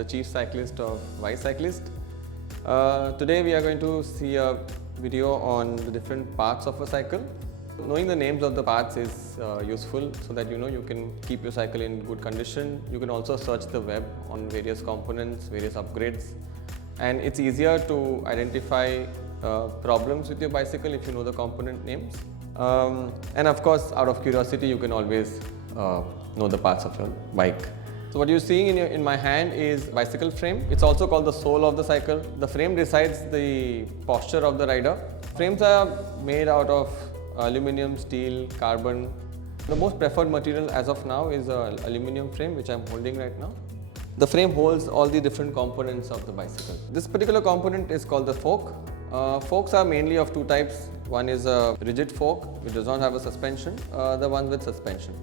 the chief cyclist of Wise Cyclist. Today we are going to see a video on the different parts of a cycle. Knowing the names of the parts is useful so that you can keep your cycle in good condition. You can also search the web on various components, various upgrades, and it's easier to identify problems with your bicycle if you know the component names. And of course, out of curiosity, you can always know the parts of your bike. So what you're seeing in my hand is bicycle frame. It's also called the sole of the cycle. The frame decides the posture of the rider. Frames are made out of aluminum, steel, carbon. The most preferred material as of now is an aluminum frame, which I'm holding right now. The frame holds all the different components of the bicycle. This particular component is called the fork. Forks are mainly of two types. One is a rigid fork, which does not have a suspension, the one with suspension.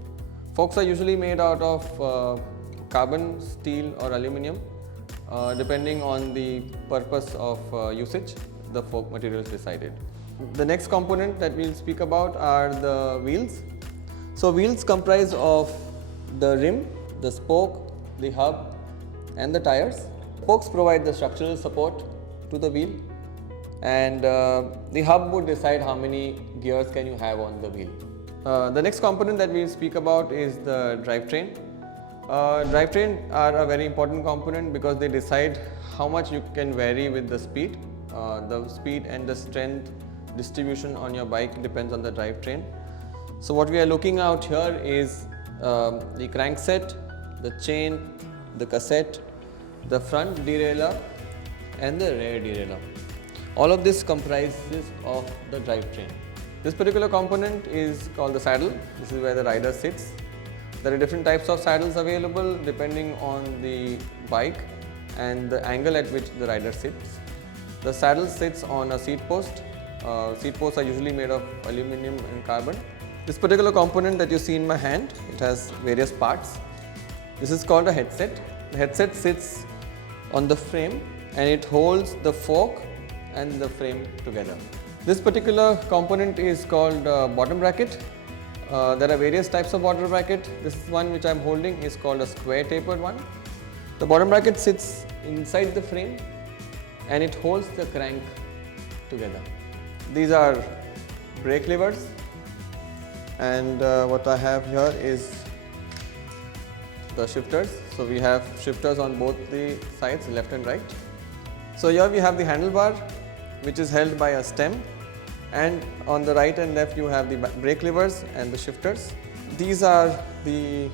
Forks are usually made out of carbon, steel or aluminum. Depending on the purpose of usage, the fork material is decided. The next component that we'll speak about are the wheels. So wheels comprise of the rim, the spoke, the hub and the tires. Spokes provide the structural support to the wheel, and the hub would decide how many gears can you have on the wheel. The next component that we'll speak about is the drivetrain. Drivetrain are a very important component because they decide how much you can vary with the speed. The speed and the strength distribution on your bike depends on the drivetrain. So what we are looking out here is the crankset, the chain, the cassette, the front derailleur and the rear derailleur. All of this comprises of the drivetrain. This particular component is called the saddle. This is where the rider sits. There are different types of saddles available depending on the bike and the angle at which the rider sits. The saddle sits on a seat post. Seat posts are usually made of aluminum and carbon. This particular component that you see in my hand, it has various parts. This is called a headset. The headset sits on the frame and it holds the fork and the frame together. This particular component is called bottom bracket. There are various types of bottom bracket. This one which I am holding is called a square tapered one. The bottom bracket sits inside the frame and it holds the crank together. These are brake levers, and what I have here is the shifters. So we have shifters on both the sides, left and right. So here we have the handlebar, which is held by a stem, and on the right and left you have the brake levers and the shifters. These are the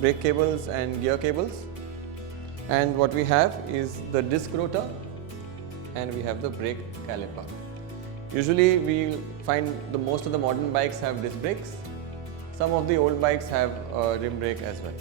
brake cables and gear cables, and what we have is the disc rotor and we have the brake caliper. Usually we find most of the modern bikes have disc brakes. Some of the old bikes have rim brake as well.